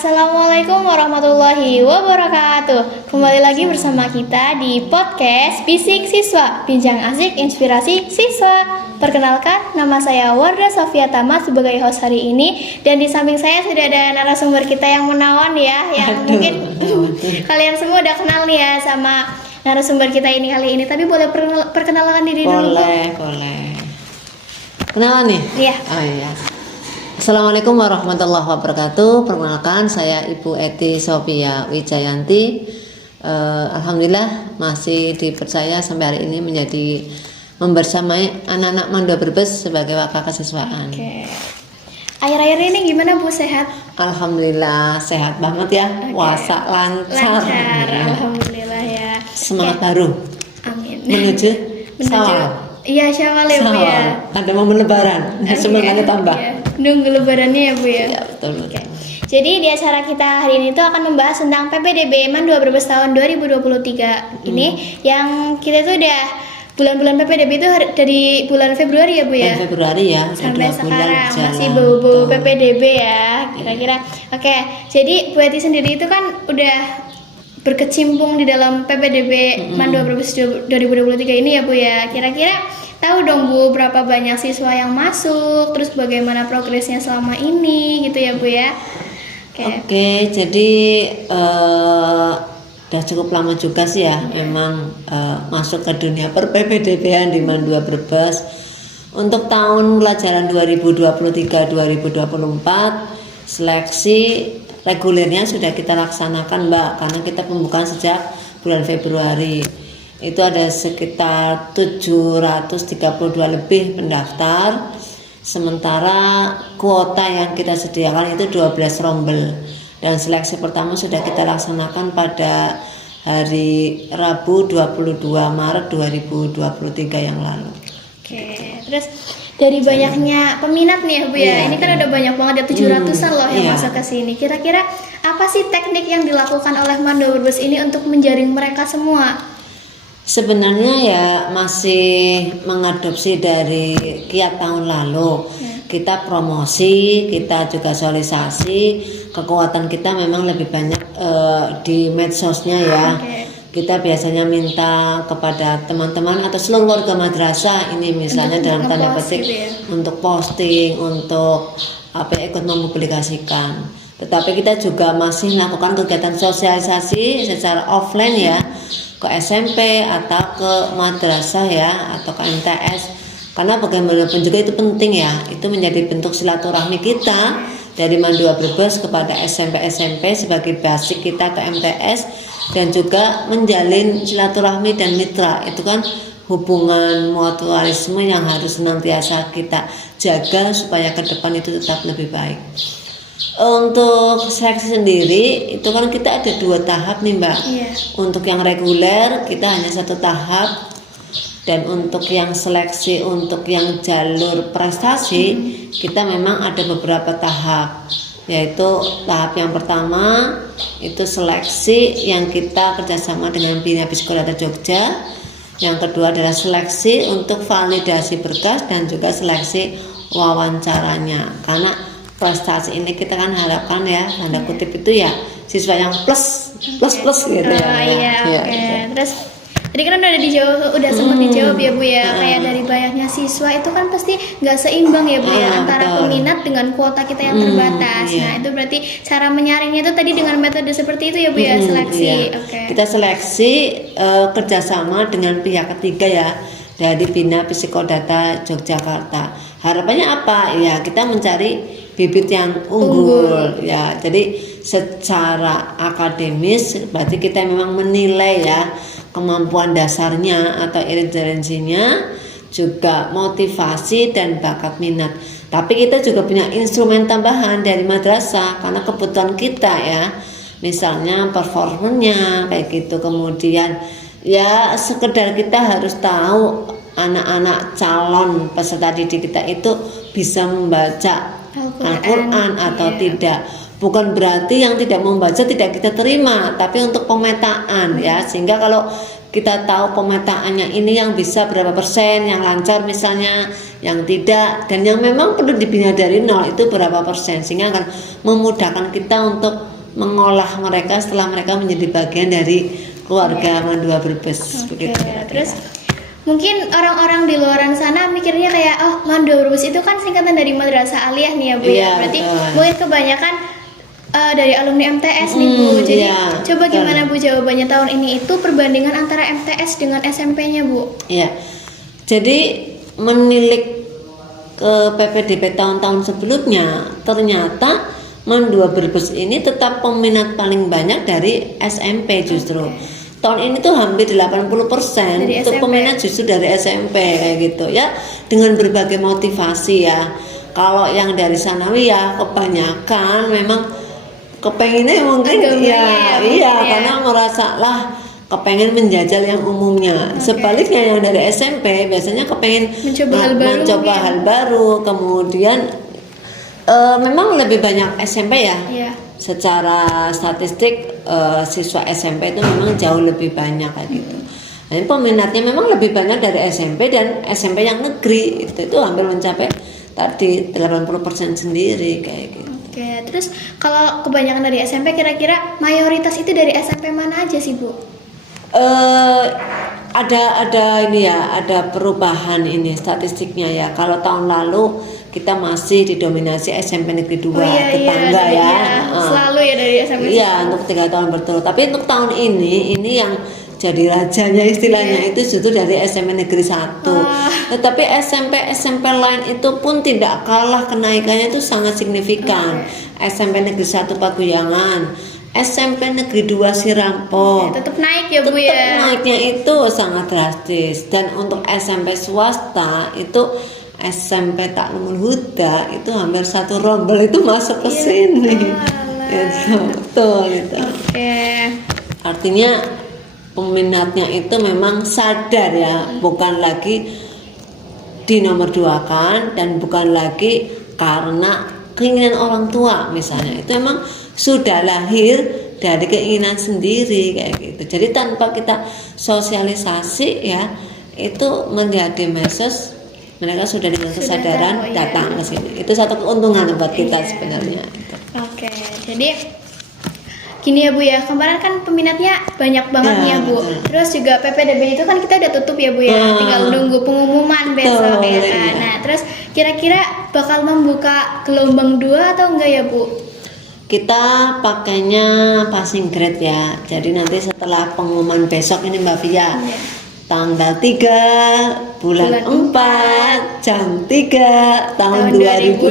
Assalamualaikum warahmatullahi wabarakatuh. Kembali lagi bersama kita di podcast Bisik Siswa, bincang asik inspirasi siswa. Perkenalkan, nama saya Warda Sofia Tama sebagai host hari ini. Dan di samping saya sudah ada narasumber kita yang menawan ya, yang mungkin kalian semua udah kenal nih ya sama narasumber kita ini kali ini. Tapi boleh perkenalkan diri dulu? Boleh. Kenalan nih? Iya. Oh iya. Assalamualaikum warahmatullahi wabarakatuh. Perkenalkan, saya Ibu Eti Sofia Wijayanti. Alhamdulillah masih dipercaya sampai hari ini menjadi membersamai anak-anak Mandua Brebes sebagai wakil kesiswaan. Oke. Akhir-akhir ini gimana Bu, sehat? Alhamdulillah sehat banget ya. Puasa lancar. Alhamdulillah ya. Semangat baru. Amin. Menuju Syawal. Iya, Syawal ya Bu ya. Ada momen lebaran. Semangatnya tambah. Iya. Nunggu lebarannya ya Bu ya. Ya, betul. Oke. Jadi di acara kita hari ini tuh akan membahas tentang PPDB Mandua Brebes tahun 2023 ini yang kita tuh udah bulan-bulan PPDB itu dari bulan Februari ya Bu ya. Februari ya. Sampai sekarang masih bau-bau PPDB ya kira-kira. Oke. Jadi Bu Eti sendiri itu kan udah berkecimpung di dalam PPDB Mandua Brebes 2023 ini ya Bu ya. Kira-kira tahu dong Bu berapa banyak siswa yang masuk, terus bagaimana progresnya selama ini gitu ya Bu ya. Oke, jadi udah cukup lama juga sih ya memang masuk ke dunia per PPDB-an di Mandua Brebes. Untuk tahun pelajaran 2023-2024 seleksi regulernya sudah kita laksanakan Mbak, karena kita pembukaan sejak bulan Februari. Itu ada sekitar 732 lebih pendaftar, sementara kuota yang kita sediakan itu 12 rombel, dan seleksi pertama sudah kita laksanakan pada hari Rabu 22 Maret 2023 yang lalu. Oke, terus dari banyaknya peminat nih ya Bu ya, ini kan udah banyak banget ya, 700-an loh yang masuk ke sini. Kira-kira apa sih teknik yang dilakukan oleh Mandua Brebes ini untuk menjaring mereka semua? Sebenarnya ya masih mengadopsi dari kiat tahun lalu. Kita promosi, kita juga sosialisasi. Kekuatan kita memang lebih banyak di medsosnya ya. Kita biasanya minta kepada teman-teman atau seluruh warga madrasah ini misalnya dalam tanda petik gitu ya, untuk posting, untuk ikut mempublikasikan. Tetapi kita juga masih melakukan kegiatan sosialisasi secara offline ya, ke SMP atau ke madrasah ya, atau ke MTS, karena bagaimanapun juga itu penting ya, itu menjadi bentuk silaturahmi kita dari Mandua Brebes kepada SMP-SMP sebagai basic kita ke MTS, dan juga menjalin silaturahmi dan mitra. Itu kan hubungan mutualisme yang harus senantiasa kita jaga supaya ke depan itu tetap lebih baik. Untuk seleksi sendiri itu kan kita ada 2 tahap nih Mbak. Untuk yang reguler kita hanya 1 tahap, dan untuk yang seleksi untuk yang jalur prestasi kita memang ada beberapa tahap, yaitu tahap yang pertama itu seleksi yang kita kerjasama dengan Bina Psikodata Jogja. Yang kedua adalah seleksi untuk validasi berkas dan juga seleksi wawancaranya, karena prestasi ini kita kan harapkan ya, tanda kutip itu ya siswa yang plus gitu ya. Terus tadi kan udah dijawab, udah sempat dijawab ya Bu ya, kayak dari banyaknya siswa itu kan pasti nggak seimbang ya Bu ya, antara peminat dengan kuota kita yang terbatas. Nah itu berarti cara menyaringnya itu tadi dengan metode seperti itu ya Bu ya, seleksi. Kita seleksi kerjasama dengan pihak ketiga ya, dari Bina Psikodata Yogyakarta. Harapannya apa ya, kita mencari bibit yang unggul ya. Jadi secara akademis berarti kita memang menilai ya kemampuan dasarnya atau intelijensinya, juga motivasi dan bakat minat. Tapi kita juga punya instrumen tambahan dari madrasah karena kebutuhan kita ya, misalnya performanya kayak gitu. Kemudian ya sekedar kita harus tahu anak-anak calon peserta didik kita itu bisa membaca Al-Quran atau tidak. Bukan berarti yang tidak membaca tidak kita terima, tapi untuk pemetaan ya, sehingga kalau kita tahu pemetaannya ini yang bisa berapa persen, yang lancar misalnya, yang tidak, dan yang memang perlu dibina dari nol itu berapa persen, sehingga akan memudahkan kita untuk mengolah mereka setelah mereka menjadi bagian dari keluarga Mandua Brebes. Oke, Begitu. terus mungkin orang-orang di luaran sana mikirnya kayak, oh Mandua Brebes itu kan singkatan dari Madrasah Aliyah nih ya Bu Iya, ya. Berarti betul. mungkin kebanyakan dari alumni MTS nih Bu. Jadi iya, coba betul. gimana Bu jawabannya tahun ini itu perbandingan antara MTS dengan SMP-nya Bu? Ya, jadi menilik ke PPDB tahun-tahun sebelumnya, ternyata Mandua Brebes ini tetap peminat paling banyak dari SMP justru. Tahun ini tuh hampir 80% Dari untuk SMP. peminat justru dari SMP kayak gitu ya, dengan berbagai motivasi ya. Kalau yang dari sanawiyah kebanyakan memang kepengennya mungkin Agamanya ya, mungkin iya ya. karena merasa lah kepengen menjajal yang umumnya. Sebaliknya yang dari SMP biasanya kepengen Mencoba hal baru mencoba mungkin. hal baru, kemudian memang lebih banyak SMP ya. Iya. Secara statistik siswa SMP itu memang jauh lebih banyak kayak gitu. Nah, ini peminatnya memang lebih banyak dari SMP dan SMP yang negeri itu hampir mencapai tadi 80% sendiri kayak gitu. Oke, terus kalau kebanyakan dari SMP kira-kira mayoritas itu dari SMP mana aja sih Bu? Ada ini ya, ada perubahan ini statistiknya ya. Kalau tahun lalu kita masih didominasi SMP Negeri 2 tetangga ya. Selalu ya dari SMP. Iya, untuk 3 tahun berturut. Tapi untuk tahun ini yang jadi rajanya istilahnya itu justru dari SMP Negeri 1. Tetapi SMP lain itu pun tidak kalah kenaikannya itu sangat signifikan. SMP Negeri 1 Paguyangan, SMP Negeri 2 Sirampok. Tetap naik ya Bu Tetap ya. naiknya itu sangat drastis. Dan untuk SMP swasta itu SMP Taklimul Huda itu hampir satu rombel itu masuk ke sini. Itu betul itu. Oke. Artinya peminatnya itu memang sadar ya, bukan lagi dinomor duakan dan bukan lagi karena keinginan orang tua misalnya. Itu memang sudah lahir dari keinginan sendiri kayak gitu. Jadi tanpa kita sosialisasi ya, itu menjadi medsos mereka sudah dengan kesadaran tahu, ya. datang ke sini. Itu satu keuntungan buat kita sebenarnya. Oke, jadi gini ya Bu ya, kemarin kan peminatnya banyak banget nih ya Bu. betul. Terus juga PPDB itu kan kita udah tutup ya Bu ya, tinggal nunggu pengumuman besok ya kan. iya. Nah, terus kira-kira bakal membuka gelombang 2 atau enggak ya Bu? Kita pakainya passing grade ya. Jadi nanti setelah pengumuman besok ini Mbak Via, tanggal 3 bulan 4 jam 3 tahun 2023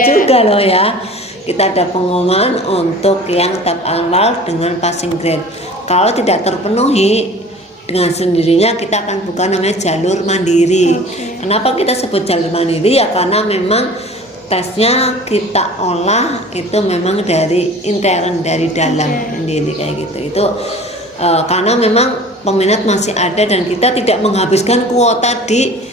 juga loh ya. Kita ada pengumuman untuk yang tahap awal dengan passing grade. Kalau tidak terpenuhi dengan sendirinya kita akan buka namanya jalur mandiri. Kenapa kita sebut jalur mandiri ya karena memang tesnya kita olah itu memang dari intern dari dalam sendiri kayak gitu. Itu karena memang peminat masih ada dan kita tidak menghabiskan kuota di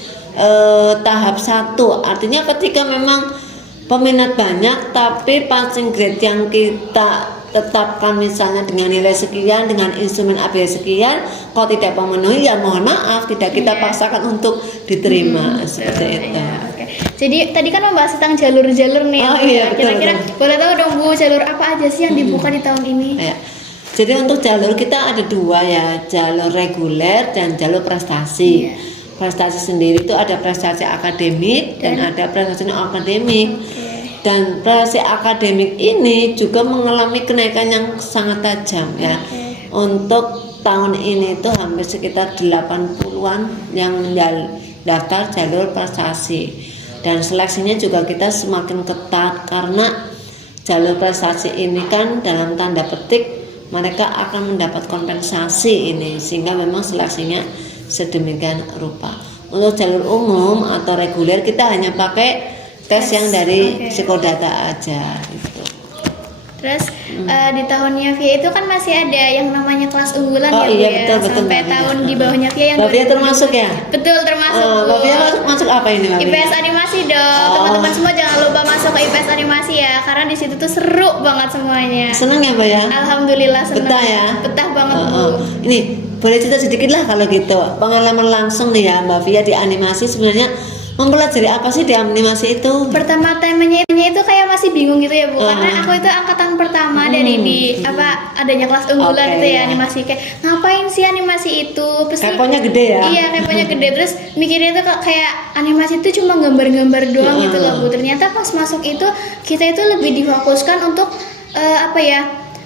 tahap 1. Artinya ketika memang peminat banyak tapi passing grade yang kita tetapkan misalnya dengan nilai sekian dengan instrumen ABS sekian kok tidak memenuhi ya mohon maaf tidak kita paksakan untuk diterima seperti itu. Oke. Jadi tadi kan membahas tentang jalur-jalur nih. Oh, iya, betul, Kira-kira boleh tahu dong Bu jalur apa aja sih yang dibuka di tahun ini? Ya. Jadi untuk jalur kita ada 2 ya, jalur reguler dan jalur prestasi. Prestasi sendiri itu ada prestasi akademik dan ada prestasi non akademik. Dan prestasi akademik ini juga mengalami kenaikan yang sangat tajam ya. Untuk tahun ini itu hampir sekitar 80-an yang daftar jalur prestasi. Dan seleksinya juga kita semakin ketat karena jalur prestasi ini kan dalam tanda petik mereka akan mendapat kompensasi ini sehingga memang seleksinya sedemikian rupa. Untuk jalur umum atau reguler kita hanya pakai tes yang dari psikodata aja gitu. Terus di tahunnya Via itu kan masih ada yang namanya kelas unggulan ya Bu iya, ya. betul, Sampai Mbak tahun Via. di bawahnya Via yang Mbak Via termasuk ya? Betul termasuk Bu. Mbak Via masuk apa ini Mbak Via? IPS animasi dong. Teman-teman semua jangan lupa masuk ke IPS animasi ya karena di situ tuh seru banget semuanya. Seneng ya Mbak ya? Alhamdulillah senang. Betah ya? Betah banget Bu. Ini boleh cerita sedikit lah kalau gitu pengalaman langsung nih ya Mbak Via di animasi sebenarnya Mempelajari apa sih di animasi itu? Pertama temanya itu kayak masih bingung gitu ya Bu, karena aku itu angkatan pertama dari di adanya kelas unggulan gitu ya, iya. animasi, kayak ngapain sih animasi itu, pasti Keponya gede ya? iya keponya gede, terus mikirnya tuh kayak animasi itu cuma gambar-gambar doang gitu loh Bu. Ternyata pas masuk itu kita itu lebih difokuskan untuk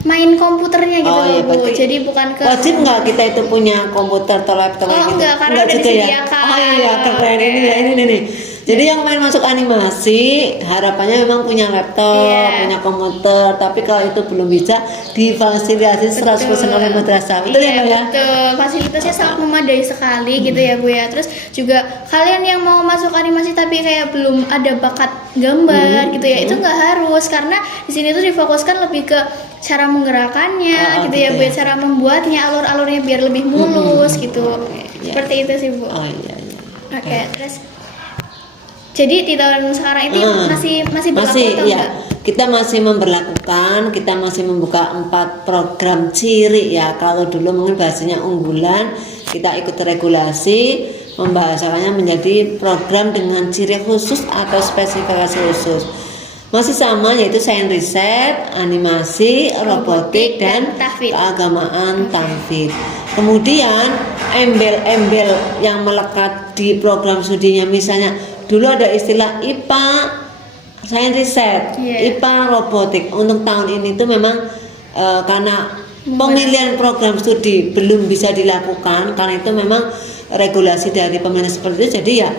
main komputernya gitu loh Bu. Jadi bukan ke wajib nggak kita itu punya komputer atau laptop gitu? enggak, karena udah juga ya? disediakan. Oh iya, keren ini ya, ini nih. Jadi yang main masuk animasi harapannya memang punya laptop, punya komputer, tapi kalau itu belum bisa difasilitasi 100% oleh madrasah. Betul ya Mbak ya? Betul, fasilitasnya sangat memadai sekali gitu ya Bu ya. Terus juga kalian yang mau masuk animasi tapi kayak belum ada bakat gambar gitu ya, itu nggak harus, karena di sini tuh difokuskan lebih ke cara menggerakkannya gitu ya Bu, cara membuatnya, alur-alurnya biar lebih mulus gitu. Seperti itu sih Bu. Oh iya. Oke, terus jadi di tahun sekarang itu masih berlaku atau iya. enggak? Kita masih memberlakukan, kita masih membuka 4 program ciri ya. Kalau dulu mungkin bahasanya unggulan, kita ikut regulasi, membahasakannya menjadi program dengan ciri khusus atau spesifikasi khusus. Masih sama, yaitu sains riset, animasi, robotik, dan keagamaan tanfid. Kemudian embel-embel yang melekat di program studinya, misalnya dulu ada istilah IPA sains riset, IPA robotik. Untuk tahun ini tuh memang karena pemilihan program studi belum bisa dilakukan, karena itu memang regulasi dari pemerintah seperti itu, jadi ya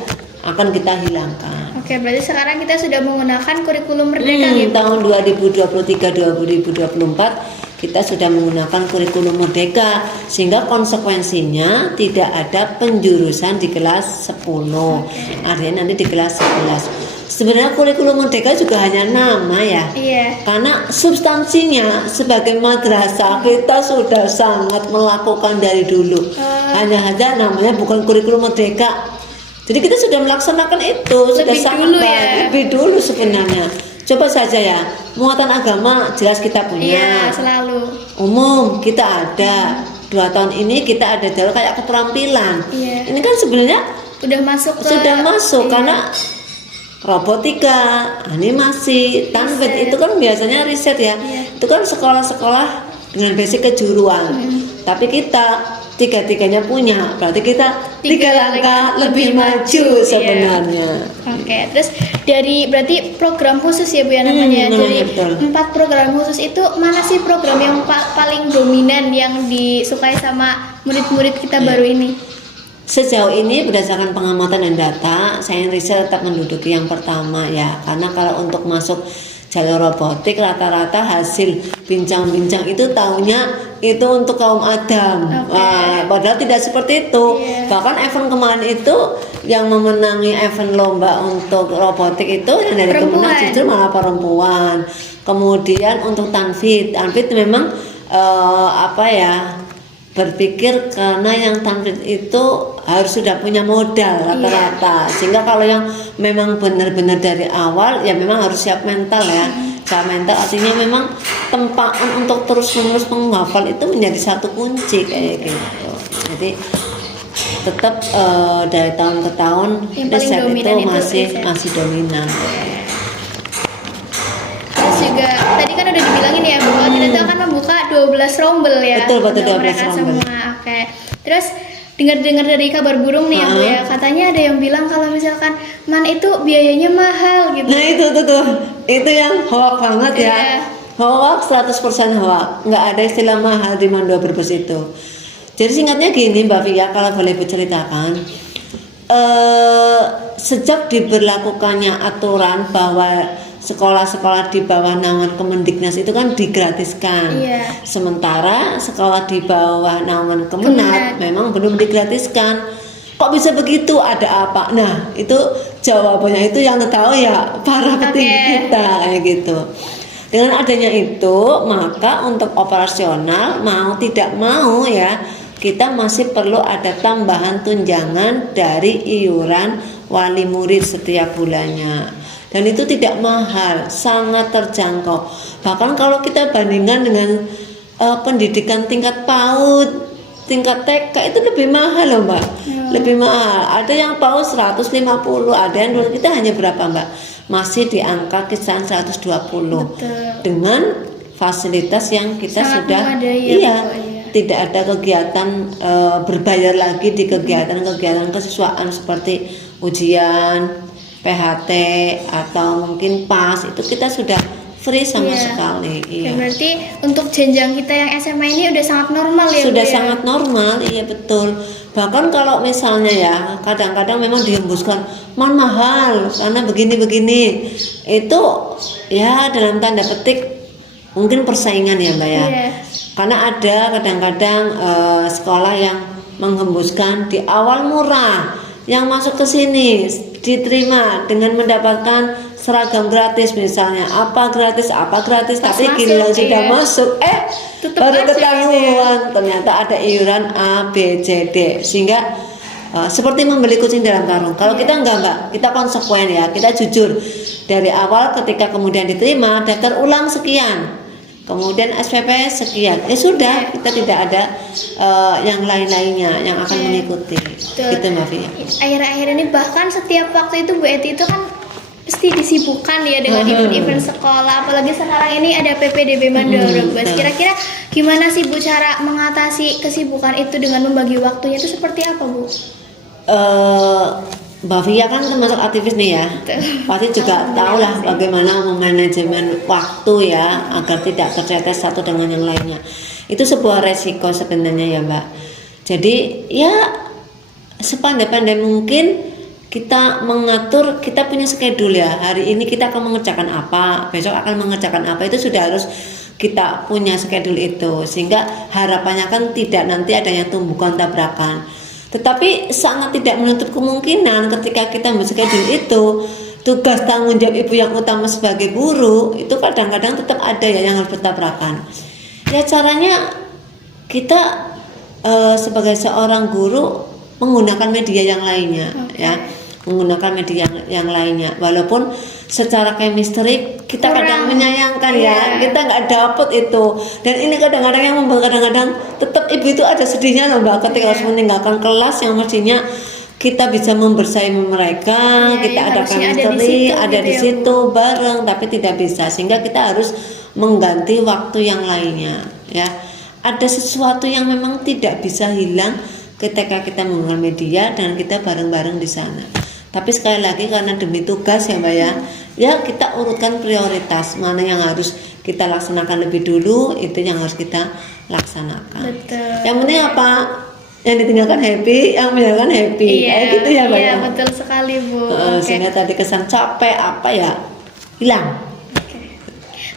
akan kita hilangkan. Oke, berarti sekarang kita sudah menggunakan kurikulum merdeka gitu. Tahun 2023-2024 kita sudah menggunakan kurikulum merdeka, sehingga konsekuensinya tidak ada penjurusan di kelas 10. Artinya nanti di kelas 11. Sebenarnya kurikulum merdeka juga hanya nama ya. Iya. Karena substansinya sebagai madrasah kita sudah sangat melakukan dari dulu. Hanya saja namanya bukan kurikulum merdeka. Jadi kita sudah melaksanakan itu, sudah sangat baik, lebih dulu sebenarnya. Coba saja ya, muatan agama jelas kita punya. Iya, selalu. Umum kita ada. 2 tahun ini kita ada jalur kayak keterampilan. Iya. Ini kan sebenarnya sudah masuk karena robotika, animasi, tanfid itu kan biasanya riset ya. Itu kan sekolah-sekolah dengan basic kejuruan. Tapi kita 3-tiganya punya, berarti kita 3 langkah lebih maju sebenarnya. Oke, terus berarti program khusus ya Bu ya namanya. Dari 4 program khusus itu mana sih program yang paling dominan yang disukai sama murid-murid kita baru ini? Sejauh ini berdasarkan pengamatan dan data, sains riset tetap menduduki yang pertama ya, karena kalau untuk masuk jalur robotik rata-rata hasil bincang-bincang itu taunya itu untuk kaum Adam. Padahal tidak seperti itu. Bahkan event kemarin itu yang memenangi event lomba untuk robotik itu yang dari Kemenang justru malah perempuan. Kemudian untuk tanfid memang berpikir karena yang tanfid itu harus sudah punya modal rata-rata, sehingga kalau yang memang benar-benar dari awal ya memang harus siap mental ya. Siap mental artinya memang tempaan untuk terus-menerus menghafal itu menjadi satu kunci kayak gitu. Jadi tetap dari tahun ke tahun riset itu masih dominan. Terus juga tadi kan udah dibilangin ya bahwa kita tuh akan membuka 12 rombel ya. Betul 12 mereka rombel. Semua. Oke. Terus dengar-dengar dari kabar burung nih ya Bu ya, katanya ada yang bilang kalau misalkan man itu biayanya mahal gitu. Nah itu yang hoax banget ya. Hoax 100% hoax. Nggak ada istilah mahal di Man 2 Brebes itu. Jadi singkatnya gini Mbak Fia, kalau boleh berceritakan, sejak diberlakukannya aturan bahwa sekolah-sekolah di bawah naungan Kemendiknas itu kan digratiskan. Sementara sekolah di bawah naungan Kemenat memang belum digratiskan. Kok bisa begitu? Ada apa? Nah, itu jawabannya itu yang tahu ya para petinggi kita kayak gitu. Dengan adanya itu, maka untuk operasional mau tidak mau ya, kita masih perlu ada tambahan tunjangan dari iuran wali murid setiap bulannya. Dan itu tidak mahal, sangat terjangkau. Bahkan kalau kita bandingkan dengan pendidikan tingkat PAUD, tingkat TK itu lebih mahal loh Mbak. lebih mahal. Ada yang paus 150, ada yang dulu kita hanya berapa Mbak? Masih di angka kisaran 120. Betul. Dengan fasilitas yang kita Sangat sudah memadai ya, iya, Bu, iya. tidak ada kegiatan berbayar lagi di kegiatan-kegiatan kesiswaan seperti ujian, PHT atau mungkin PAS, itu kita sudah free sama Iya. sekali. Ya, Iya. berarti untuk jenjang kita yang SMA ini udah sangat normal ya, Sudah Bu, ya? sangat normal, iya betul. Bahkan kalau misalnya ya, kadang-kadang memang dihembuskan mahal karena begini-begini. Itu ya dalam tanda petik mungkin persaingan ya Mbak ya. Iya. Karena ada kadang-kadang sekolah yang menghembuskan di awal murah, yang masuk ke sini diterima dengan mendapatkan seragam gratis misalnya, apa gratis Pas tapi masuk, giliran sudah iya. masuk Tetep baru aja ketahuan ternyata ada iuran A B C D, sehingga seperti membeli kucing dalam karung. Kalau kita enggak Mbak, kita konsekuen ya, kita jujur dari awal. Ketika kemudian diterima daftar ulang sekian, kemudian SPP sekian, sudah, kita tidak ada yang lain-lainnya yang akan mengikuti. Betul. Gitu Mbak Fia. Akhir-akhir ini bahkan setiap waktu itu Bu Eti itu kan pasti disibukkan ya dengan event-event sekolah, apalagi sekarang ini ada PPDB Mandala Bas. betul. Kira-kira gimana sih Bu cara mengatasi kesibukan itu dengan membagi waktunya itu seperti apa Bu? Mbak Fia kan termasuk aktivis nih ya, pasti juga tahu lah bagaimana memanajemen waktu ya agar tidak tercetus satu dengan yang lainnya. Itu sebuah resiko sebenarnya ya Mbak. Jadi ya sepandai-pandai mungkin kita mengatur, kita punya schedule ya, hari ini kita akan mengerjakan apa, besok akan mengerjakan apa, itu sudah harus kita punya schedule itu, sehingga harapannya kan tidak nanti ada yang tumbukan tabrakan. Tetapi sangat tidak menutup kemungkinan ketika kita schedule itu, tugas tanggung jawab ibu yang utama sebagai guru itu kadang-kadang tetap ada ya yang harus bertabrakan. Ya caranya kita sebagai seorang guru menggunakan media yang lainnya, ya, menggunakan media yang lainnya. Walaupun secara chemistry kita kadang menyayangkan ya, kita nggak dapet itu. Dan ini kadang-kadang yang membuat kadang-kadang tetap ibu itu ada sedihnya loh Mbak, ketika harus meninggalkan kelas yang mestinya kita bisa membersamai mereka, kita ada chemistry, ada di situ bareng, tapi tidak bisa, sehingga kita harus mengganti waktu yang lainnya, ya. Ada sesuatu yang memang tidak bisa hilang ketika kita menggunakan media dan kita bareng-bareng di sana. Tapi sekali lagi karena demi tugas ya Mbak ya kita urutkan prioritas, mana yang harus kita laksanakan lebih dulu, itu yang harus kita laksanakan. Betul. Yang penting apa? Yang ditinggalkan happy, yang meninggalkan happy. Kayak gitu ya Mbak. Iya, betul sekali Bu. Sehingga tadi kesan capek apa ya hilang.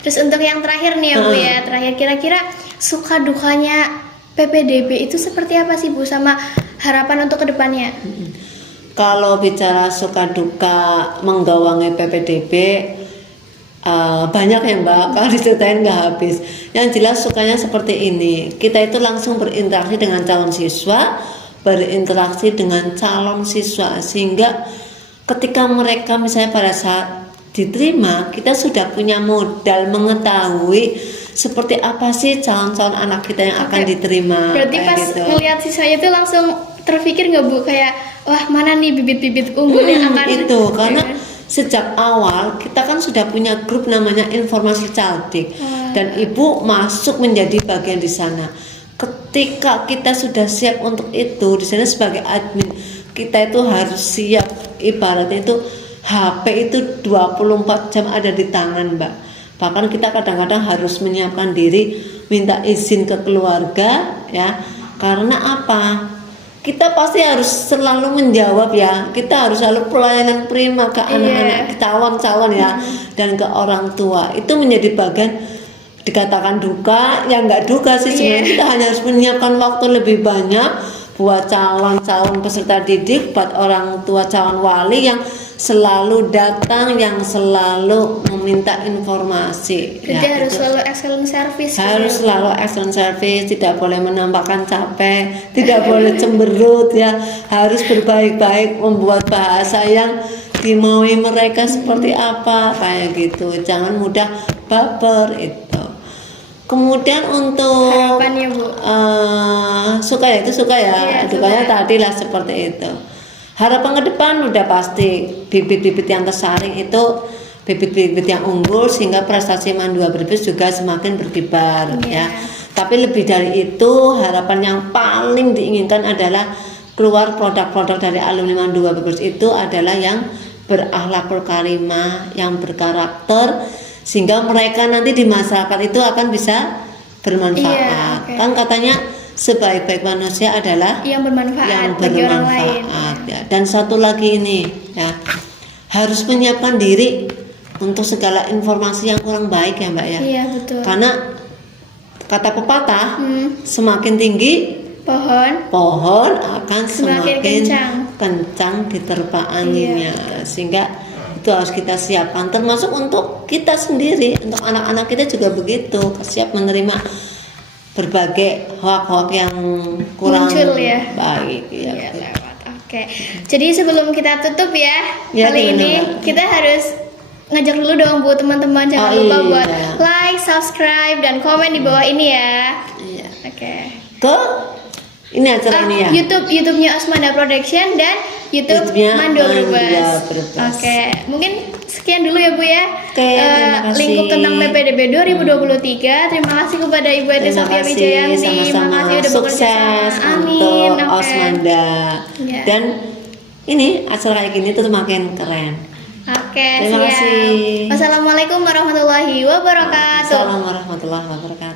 Terus untuk yang terakhir nih ya Bu ya, terakhir kira-kira suka dukanya PPDB itu seperti apa sih Bu, sama harapan untuk kedepannya? Kalau bicara suka duka menggawangi PPDB banyak ya Mbak, kalau diceritain nggak habis. Yang jelas sukanya seperti ini, kita itu langsung berinteraksi dengan calon siswa, berinteraksi dengan calon siswa, sehingga ketika mereka misalnya pada saat diterima, kita sudah punya modal mengetahui seperti apa sih calon-calon anak kita yang akan diterima. Berarti pas ngelihat siswanya itu langsung terpikir nggak Bu, kayak wah mana nih bibit-bibit unggul yang akan itu karena sejak awal kita kan sudah punya grup namanya Informasi Caldik, dan ibu masuk menjadi bagian di sana. Ketika kita sudah siap untuk itu, di sana sebagai admin kita itu harus siap, ibaratnya itu HP itu 24 jam ada di tangan Mbak. Bahkan kita kadang-kadang harus menyiapkan diri, minta izin ke keluarga ya. Karena apa? Kita pasti harus selalu menjawab ya. Kita harus selalu pelayanan prima ke anak-anak, calon-calon ya, dan ke orang tua. Itu menjadi bagian, dikatakan duka, ya nggak duka sih sebenarnya. Kita hanya harus menyiapkan waktu lebih banyak buat calon-calon peserta didik, buat orang tua calon wali yang selalu datang, yang selalu meminta informasi. Jadi ya, harus itu selalu excellent service. harus selalu excellent service, tidak boleh menampakkan capek, tidak boleh cemberut ya, harus berbaik-baik, membuat bahasa yang dimaui mereka seperti apa, kayak gitu. Jangan mudah baper itu. Kemudian untuk Harapannya Bu. suka ya, itu suka ya, Iya, dukanya suka. tadi lah seperti itu. Harapan ke depan udah pasti bibit-bibit yang tersaring itu bibit-bibit yang unggul sehingga prestasi Mandua Brebes juga semakin berkibar Iya. ya. Tapi lebih dari itu harapan yang paling diinginkan adalah keluar produk-produk dari alumni Mandua Brebes itu adalah yang berakhlakul karimah, yang berkarakter, sehingga mereka nanti di masyarakat itu akan bisa bermanfaat. Iya, oke. Kan katanya sebaik-baik manusia adalah Yang bermanfaat yang bagi orang lain. bermanfaat ya. Dan satu lagi ini ya, harus menyiapkan diri untuk segala informasi yang kurang baik ya Mbak ya. Iya betul. Karena kata pepatah, Hmm, semakin tinggi pohon akan Semakin semakin kencang. kencang diterpa anginnya. Sehingga itu harus kita siapkan, termasuk untuk kita sendiri, untuk anak-anak kita juga begitu, siap menerima berbagai hoak-hoak yang kurang Muncul ya. baik ya. Iya, lewat. Oke. Jadi sebelum kita tutup ya, Ya, kali gimana, ini Mbak? kita harus ngajak dulu dong buat teman-teman jangan Oh, lupa iya. buat like, subscribe dan komen di bawah ini ya. Iya. Oke. Ke ini acara ini ya. YouTube-nya Osmanda Production dan YouTube YouTube-nya Mandua Mandua Brebes. Brebes. Oke, mungkin sekian dulu ya Bu ya. Oke, terima kasih. Lingkup tentang PPDB 2023. Terima kasih kepada Ibu Ede Terima Sofia kasih, Wijayanti. sama-sama. Makasih udah bekerja Sukses sama. Amin. untuk Oke. Osmanda. Iya. Dan ini acara kayak gini tuh makin keren. Oke, Terima siap. kasih. Wassalamualaikum warahmatullahi wabarakatuh. Assalamualaikum warahmatullahi wabarakatuh.